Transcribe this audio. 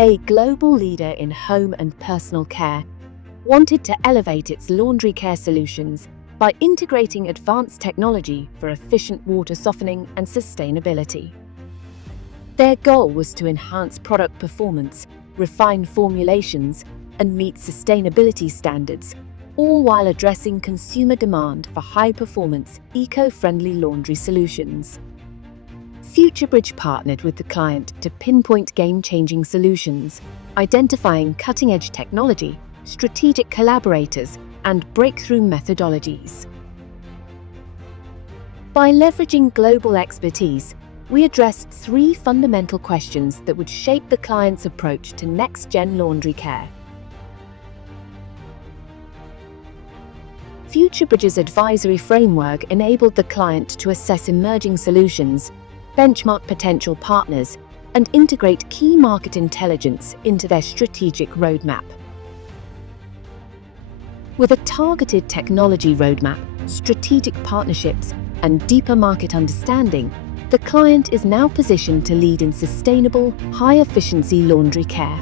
a global leader in home and personal care, wanted to elevate its laundry care solutions by integrating advanced technology for efficient water softening and sustainability. Their goal was to enhance product performance, refine formulations, and meet sustainability standards, all while addressing consumer demand for high-performance, eco-friendly laundry solutions. FutureBridge partnered with the client to pinpoint game-changing solutions, identifying cutting-edge technology, strategic collaborators, and breakthrough methodologies. By leveraging global expertise, we addressed 3 fundamental questions that would shape the client's approach to next-gen laundry care. FutureBridge's advisory framework enabled the client to assess emerging solutions, benchmark potential partners, and integrate key market intelligence into their strategic roadmap. With a targeted technology roadmap, strategic partnerships, and deeper market understanding, the client is now positioned to lead in sustainable, high-efficiency laundry care.